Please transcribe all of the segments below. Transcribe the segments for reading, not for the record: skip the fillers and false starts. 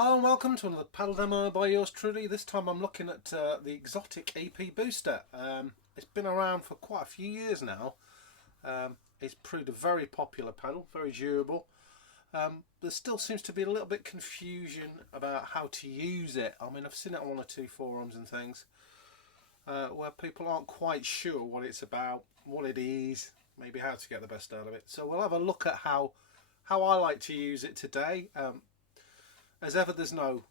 Hello and welcome to another pedal demo by yours truly. This time I'm looking at the Xotic EP Booster. It's been around for quite a few years now. It's proved a very popular pedal, very durable. There still seems to be a little bit confusion about how to use it. I mean, I've seen it on one or two forums and things where people aren't quite sure what it's about, what it is, maybe how to get the best out of it. So we'll have a look at how I like to use it today. As ever, there's no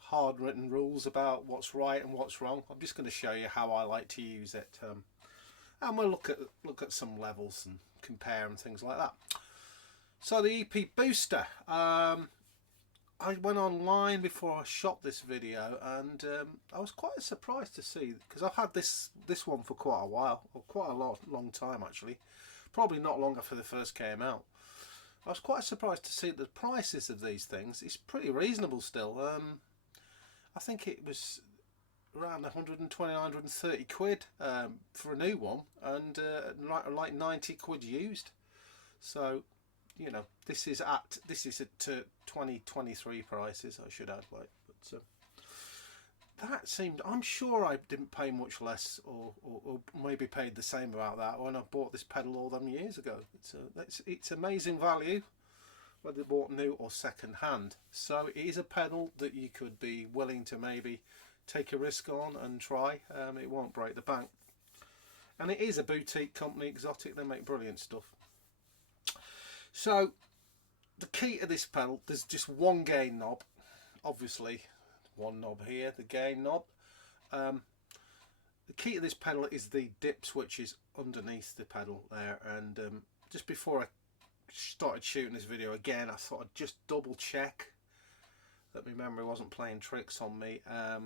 hard written rules about what's right and what's wrong. I'm just going to show you how I like to use it, and we'll look at some levels and compare and things like that. So the EP Booster, I went online before I shot this video, and I was quite surprised to see, because I've had this one for quite a while, or quite a long time actually, probably not long after they first came out. I was quite surprised to see the prices of these things. It's pretty reasonable still. I think it was around 120, 130 quid for a new one, and like 90 quid used. So, you know, this is at 2023 prices, I should add, like, but that seemed, I'm sure I didn't pay much less, or maybe paid the same about that when I bought this pedal all them years ago. It's amazing value, whether bought new or second hand. So it is a pedal that you could be willing to maybe take a risk on and try. It won't break the bank. And it is a boutique company, Xotic. They make brilliant stuff. So the key to this pedal, there's just one gain knob, obviously. One knob here, the gain knob. The key to this pedal is the dip switches underneath the pedal there, and just before I started shooting this video again, I thought I'd just double check that my memory wasn't playing tricks on me. I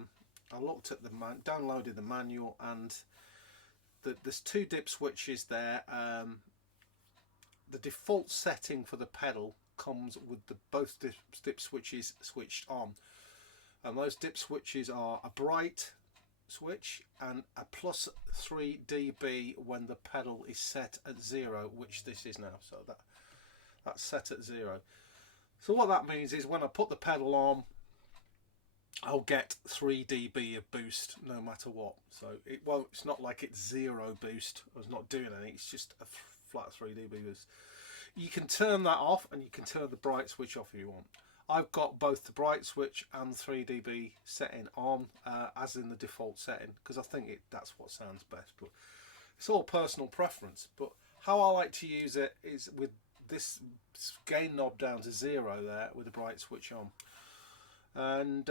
looked at downloaded the manual, and there's two dip switches there. The default setting for the pedal comes with both dip switches switched on. And those dip switches are a bright switch and a plus 3 dB when the pedal is set at 0, which this is now. So that's set at 0. So what that means is when I put the pedal on, I'll get 3 dB of boost no matter what. So it's not like it's 0 boost. I was not doing anything. It's just a flat 3 dB boost. You can turn that off, and you can turn the bright switch off if you want. I've got both the bright switch and 3 dB setting on as in the default setting, because I think that's what sounds best, but it's all personal preference. But how I like to use it is with this gain knob down to 0 there with the bright switch on, and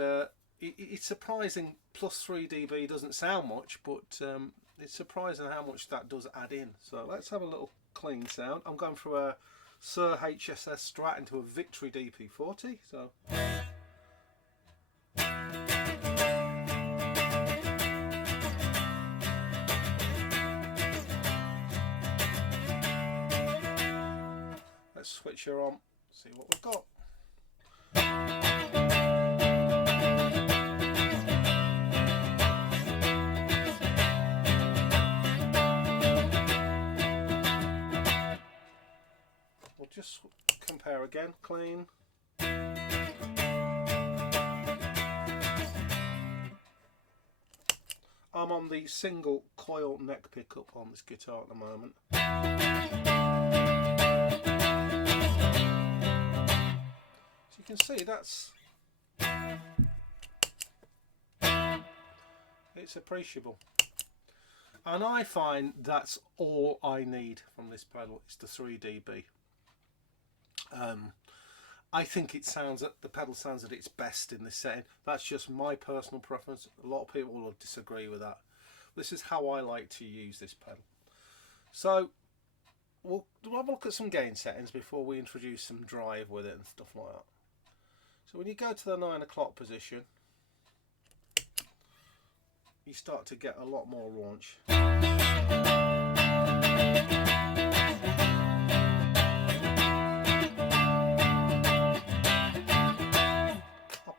it's surprising. Plus 3 dB doesn't sound much, but it's surprising how much that does add in. So let's have a little clean sound. I'm going through a Suhr HSS Strat into a Victory DP40. So let's switch her on, see what we've got. Just compare again, clean. I'm on the single coil neck pickup on this guitar at the moment. So you can see it's appreciable. And I find that's all I need from this pedal, is the 3 dB. I think the pedal sounds at its best in this setting. That's just my personal preference. A lot of people will disagree with that. This is how I like to use this pedal. So we'll have a look at some gain settings before we introduce some drive with it and stuff like that. So when you go to the 9 o'clock position, you start to get a lot more raunch.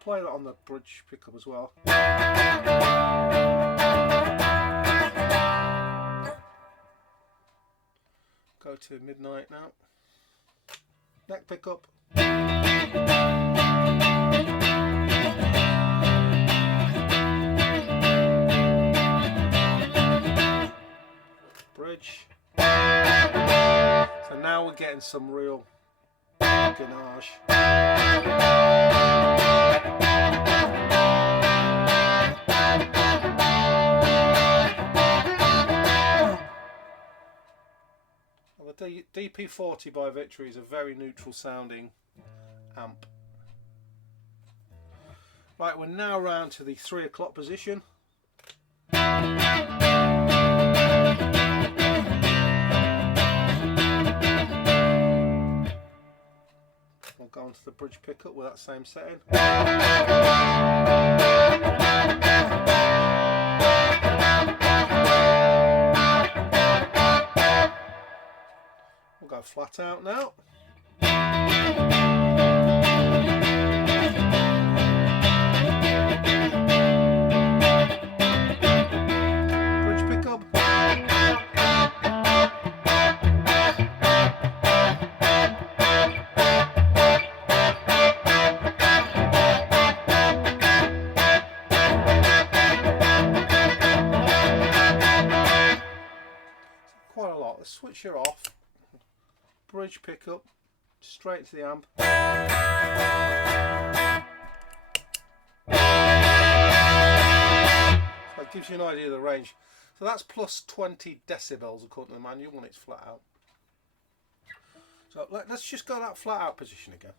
Play that on the bridge pickup as well. Go to midnight now. neck pickup. getting some real ganache. Well, the DP40 by Victory is a very neutral sounding amp. Right, we're now round to the 3 o'clock position. We'll go onto the bridge pickup with that same setting. We'll go flat out now. Bridge pickup. Quite a lot. Let's switch her off. Bridge pickup, straight to the amp. So that gives you an idea of the range. So that's plus 20 decibels according to the manual when it's flat out. So let's just go to that flat out position again.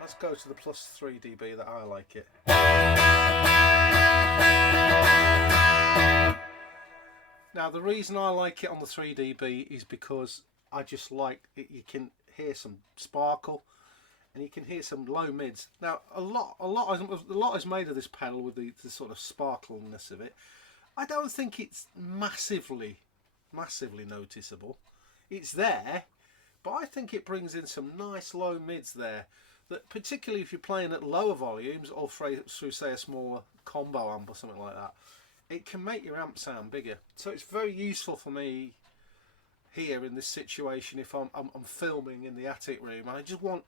Let's go to the plus 3 dB that I like it. Now the reason I like it on the 3 dB is because I just like it. You can hear some sparkle and you can hear some low mids. Now a lot is made of this pedal with the sort of sparkliness of it. I don't think it's massively noticeable. It's there, but I think it brings in some nice low mids there, that particularly if you're playing at lower volumes or through say a smaller combo amp or something like that, it can make your amp sound bigger. So it's very useful for me here in this situation if I'm filming in the attic room and I just want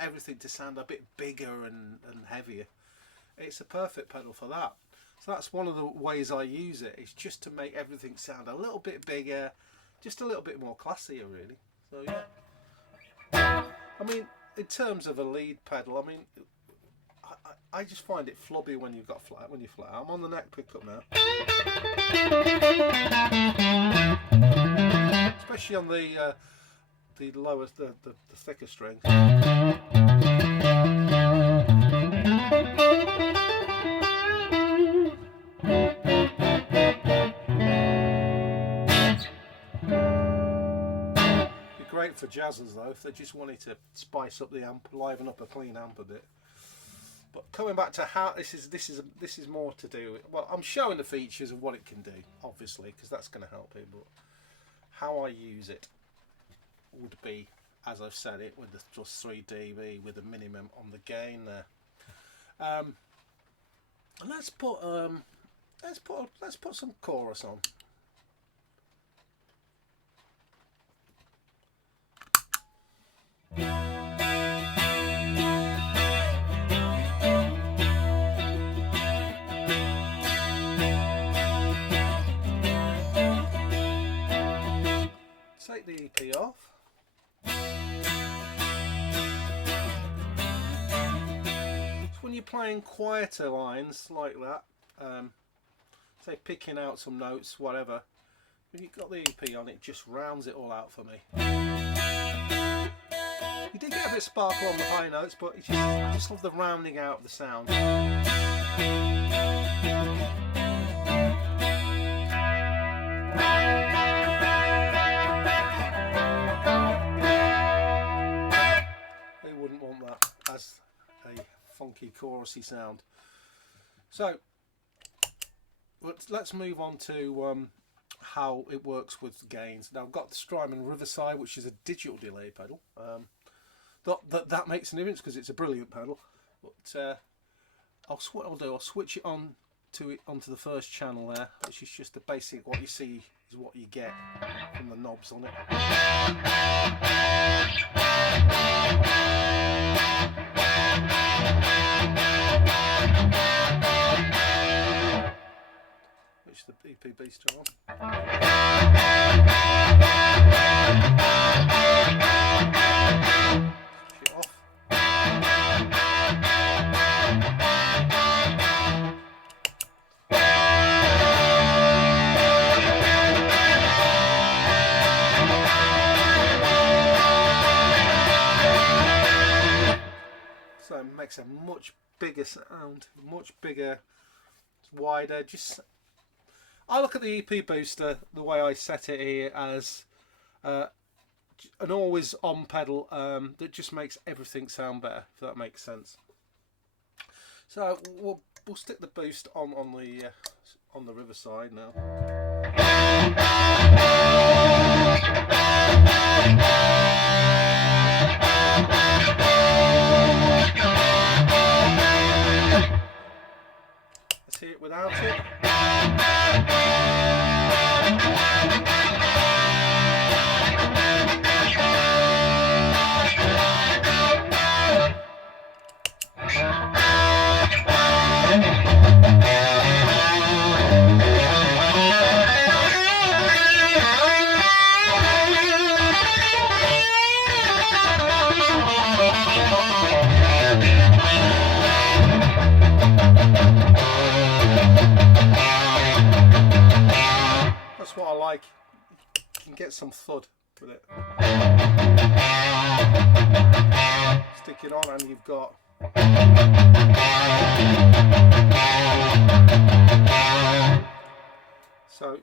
everything to sound a bit bigger and heavier. It's a perfect pedal for that. So that's one of the ways I use it. It's just to make everything sound a little bit bigger, just a little bit more classier really. So yeah. I mean, in terms of a lead pedal, I mean, I just find it flubby when you've got flat. When you're flat, I'm on the neck pickup now, especially on the lower, the thicker strings. Be great for jazzers though, if they just wanted to spice up the amp, liven up a clean amp a bit. But coming back to how this is more to do with, well, I'm showing the features of what it can do, obviously, because that's going to help it. But how I use it would be, as I've said it, with the just 3 dB with a minimum on the gain there. And let's put some chorus on. Take the EP off. So when you're playing quieter lines like that, say picking out some notes, whatever, when you've got the EP on, it just rounds it all out for me. You do get a bit of sparkle on the high notes, but I just love the rounding out of the sound. Wouldn't want that as a funky chorusy sound. So let's move on to how it works with gains. Now I've got the Strymon Riverside, which is a digital delay pedal. That makes a difference because it's a brilliant pedal. But I'll switch it onto the first channel there, which is just the basic. What you see is what you get from the knobs on it. Which the EP Booster on. So it makes a much bigger sound, much bigger, wider. Just I look at the EP Booster the way I set it here as an always on pedal that just makes everything sound better, if that makes sense. So we'll stick the boost on the Riverside now. Let's hear it without it. That's what I like. You can get some thud with it. Stick it on and you've got so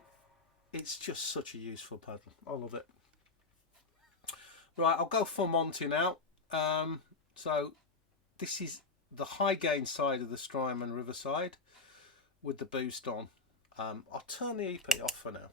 it's just such a useful pedal. I love it. Right, I'll go for Monty now. So this is the high gain side of the Strymon Riverside with the boost on. I'll turn the EP off for now.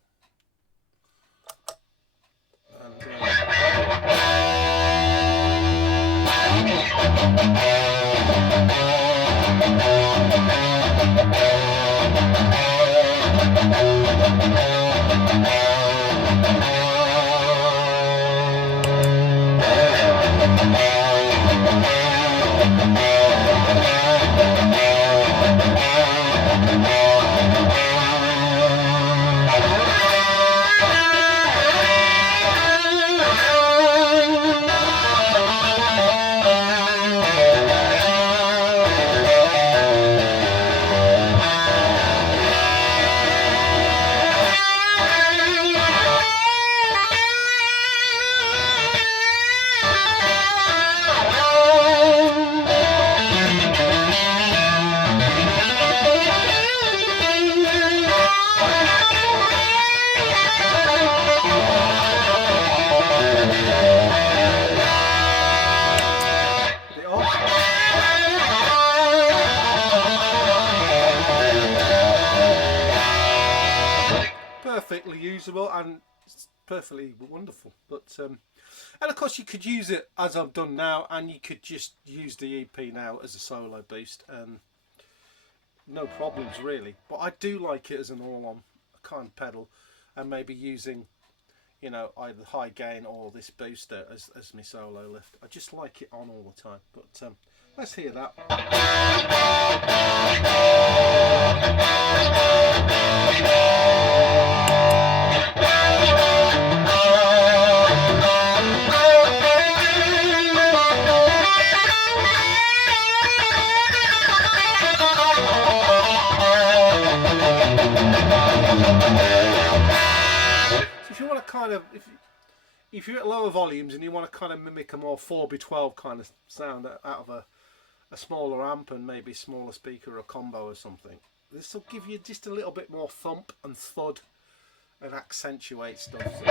Perfectly usable and perfectly wonderful, but and of course you could use it as I've done now, and you could just use the EP now as a solo boost and no problems really. But I do like it as an all-on kind of pedal, and maybe using, you know, either high gain or this booster as my solo lift. I just like it on all the time. But let's hear that. So if you want to kind of, if you're at lower volumes and you want to kind of mimic a more 4x12 kind of sound out of a smaller amp and maybe smaller speaker or combo or something, this will give you just a little bit more thump and thud and accentuate stuff.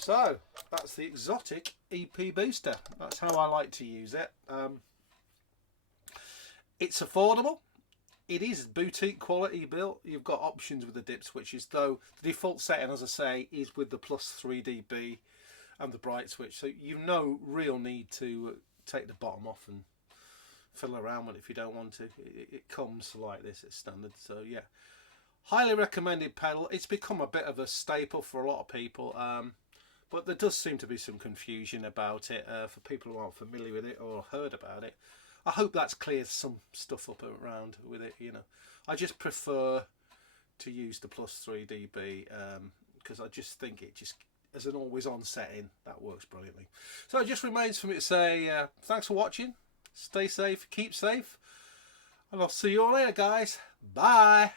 So that's the Xotic EP Booster. That's how I like to use it. It's affordable. It is boutique quality built. You've got options with the dip switches, though the default setting, as I say, is with the plus 3 dB and the bright switch. So you've no real need to take the bottom off and fiddle around with it if you don't want to. It comes like this, it's standard. So yeah, highly recommended pedal. It's become a bit of a staple for a lot of people. But there does seem to be some confusion about it for people who aren't familiar with it or heard about it. I hope that's cleared some stuff up around with it, you know. I just prefer to use the plus 3 dB because I just think it just, as an always on setting, that works brilliantly. So it just remains for me to say thanks for watching, stay safe, keep safe, and I'll see you all later, guys. Bye.